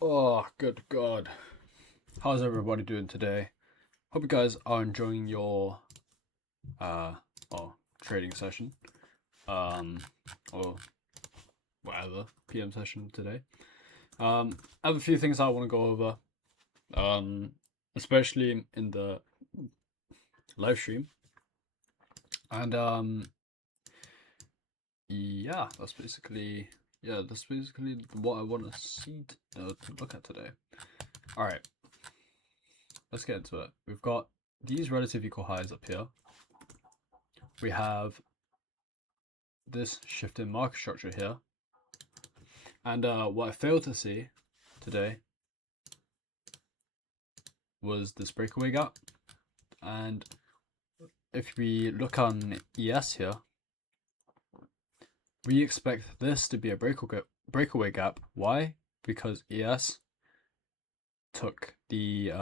Oh, good God. How's everybody doing today? Hope you guys are enjoying your uh trading session. Um or whatever PM session today. I have a few things I want to go over. Um especially in the live stream. And that's basically what I want to see to look at today. All right, let's get into it. We've got these relative equal highs up here. We have this shift in market structure here. And what I failed to see today was this breakaway gap. And if we look on ES here, we expect this to be a breakaway gap. Why? Because ES took the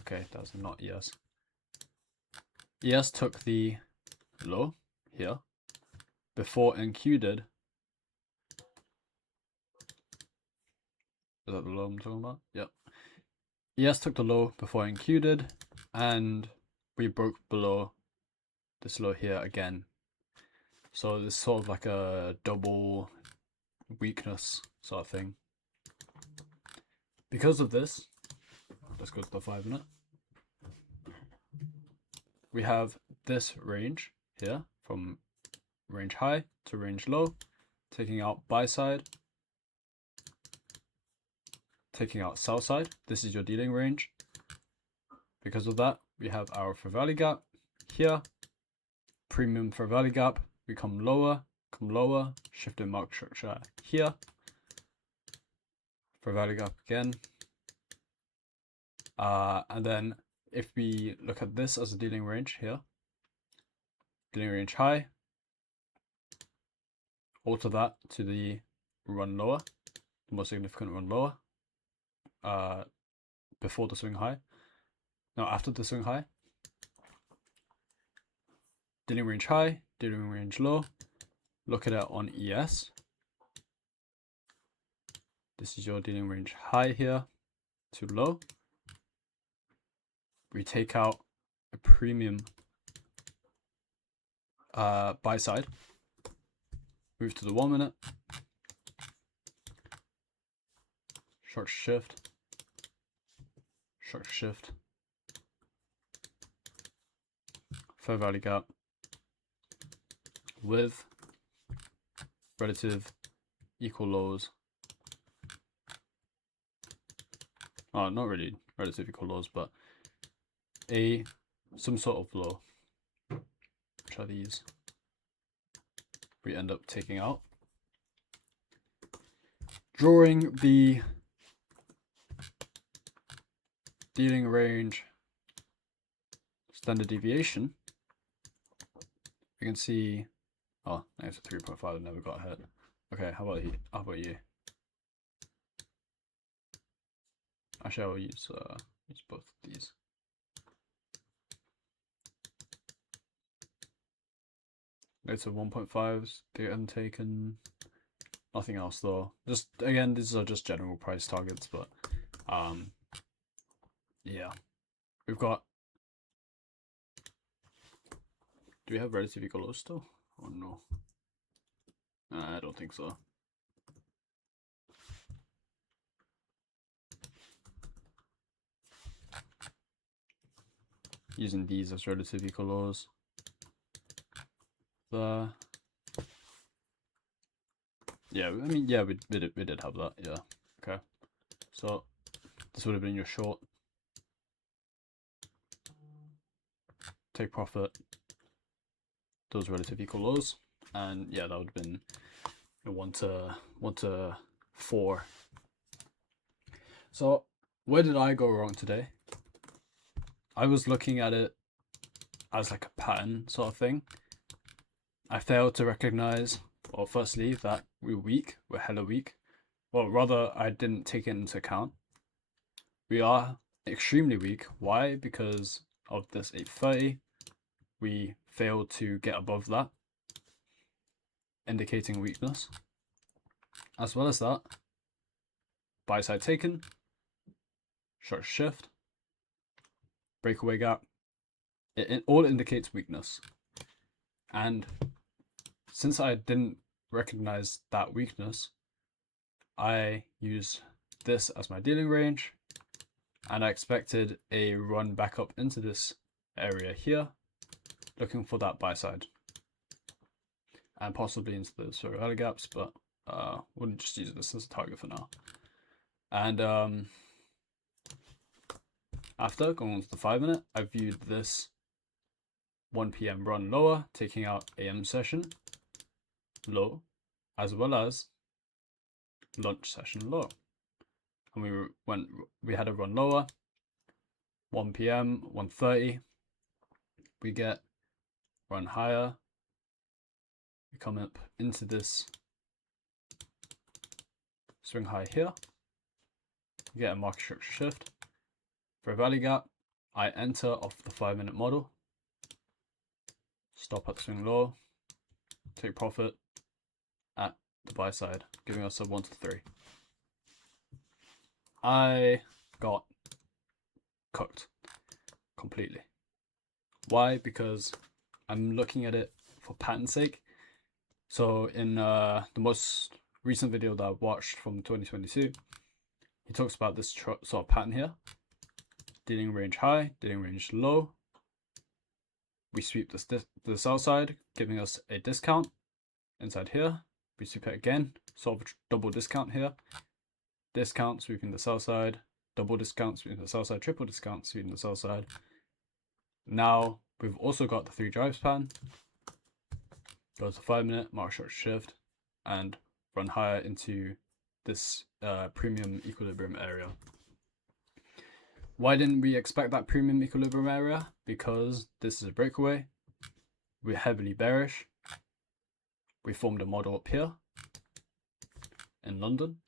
okay, that's not ES. ES took the low here before NQ did. Is that the low I'm talking about? Yep. ES took the low before NQ did, and we broke below this low here again. So there's sort of like a double weakness sort of thing. Because of this, let's go to the 5-minute. We have this range here from range high to range low, taking out buy side, taking out sell side. This is your dealing range. Because of that, we have our fair value gap here, premium fair value gap. We come lower, shift in market structure here, fair value gap again. And then if we look at this as a dealing range here, dealing range high, alter that to the run lower, the most significant run lower, before the swing high. Now after the swing high, dealing range high, dealing range low. Look at it on ES. This is your dealing range high here to low. We take out a premium buy side. Move to the 1-minute. Short shift. Short shift. Fair value gap with relative equal lows. Oh, not really relative equal lows, but some sort of low. Which are these? We end up taking out. Drawing the dealing range standard deviation, we can see, oh, it's a 3.5, never got hit. Okay, how about you? Actually, I'll use both of these. It's a 1.5s, they get untaken. Nothing else though. Just again, these are just general price targets, but yeah. We've got, do we have relative equal lows still? Oh no. I don't think so. Using these as relative equal lows. Yeah, I mean, yeah, we did have that. Yeah. Okay. So this would have been your short. Take profit. Those relative equal lows, and yeah, that would have been 1 to 4. So where did I go wrong today? I was looking at it as like a pattern sort of thing. I failed to recognize, well, firstly, that we're hella weak. Well, rather, I didn't take it into account. We are extremely weak. Why? Because of this 830. We failed to get above that, indicating weakness. As well as that, buy side taken, short shift, breakaway gap. It all indicates weakness. And since I didn't recognize that weakness, I used this as my dealing range, and I expected a run back up into this area here, looking for that buy side, and possibly into the sort of early gaps, but wouldn't just use this as a target for now. And after going on to the 5-minute, I viewed this 1 p.m. run lower, taking out AM session low, as well as lunch session low. And we had a run lower, 1 p.m., 1:30. We get run higher. We come up into this swing high here. We get a market structure shift. For a value gap, I enter off the 5-minute model, stop at swing low, take profit at the buy side, giving us a 1 to 3. I got cooked completely. Why? Because I'm looking at it for pattern's sake. So in the most recent video that I watched from 2022, he talks about this sort of pattern here. Dealing range high, dealing range low. We sweep this to the sell side, giving us a discount inside here. We sweep it again, sort of double discount here. Discount, sweeping the sell side, double discount, sweeping the sell side, triple discount, sweeping the sell side. Now we've also got the 3 drives pattern. Go to 5-minute, market structure shift, and run higher into this premium equilibrium area. Why didn't we expect that premium equilibrium area? Because this is a breakaway. We're heavily bearish. We formed a model up here in London.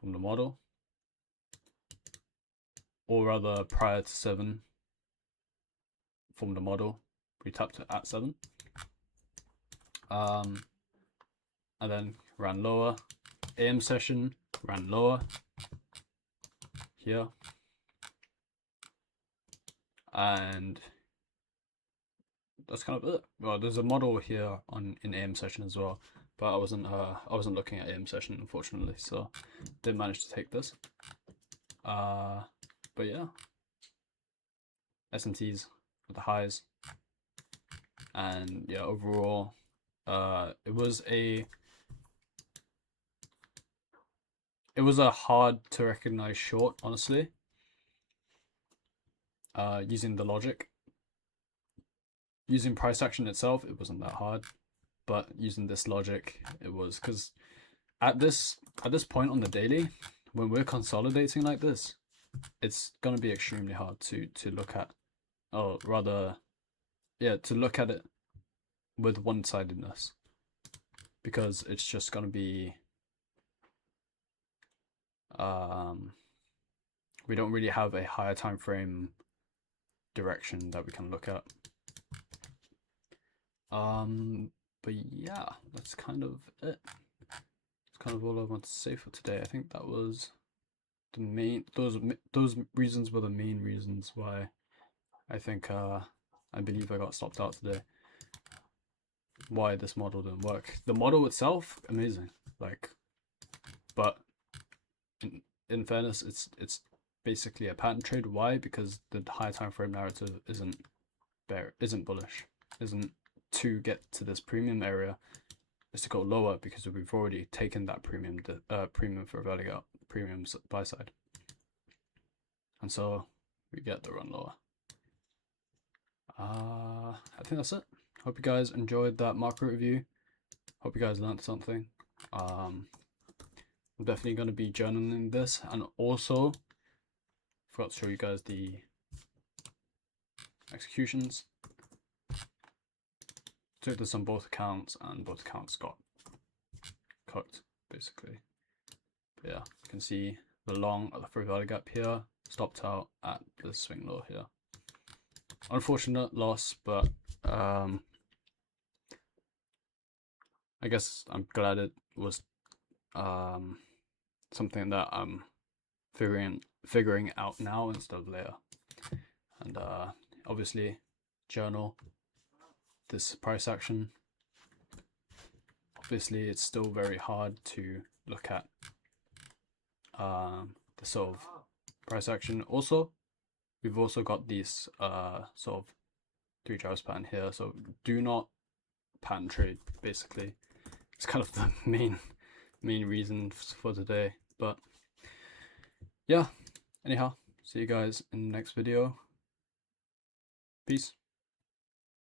From the model, or rather prior to 7, formed a model. We tapped it at 7, and then ran lower. AM session ran lower here, and that's kind of it. Well, there's a model here in AM session as well, but I wasn't looking at AM session, unfortunately, so didn't manage to take this. But yeah, S&Ts with the highs, and yeah, overall, it was a hard to recognize short, honestly. Using the logic, using price action itself, it wasn't that hard, but using this logic, it was, because at this point on the daily, when we're consolidating like this, it's gonna be extremely hard to look at, or rather, yeah, to look at it with one-sidedness, because it's just gonna be we don't really have a higher time frame direction that we can look at. But yeah, that's kind of it. That's kind of all I want to say for today. I think that was the main, those reasons were the main reasons why I think I believe I got stopped out today. Why this model didn't work. The model itself, amazing, like, but in fairness, it's basically a pattern trade. Why? Because the high time frame narrative isn't bullish, isn't to get to this premium area, is to go lower, because we've already taken that premium for value out, premium buy side, and so we get the run lower. I think that's it. Hope you guys enjoyed that market review. Hope you guys learned something. I'm definitely going to be journaling this, and also forgot to show you guys the executions. Took this on both accounts, and both accounts got cooked, basically. But yeah, you can see the long at the free value gap here, stopped out at the swing low here. Unfortunate loss, but I guess I'm glad it was something that I'm figuring out now instead of later. And obviously journal this price action. Obviously it's still very hard to look at the sort of price action. Also, we've also got these sort of 3 drivers pattern here, so do not pattern trade. Basically, it's kind of the main reason for today. But yeah, anyhow, see you guys in the next video. Peace.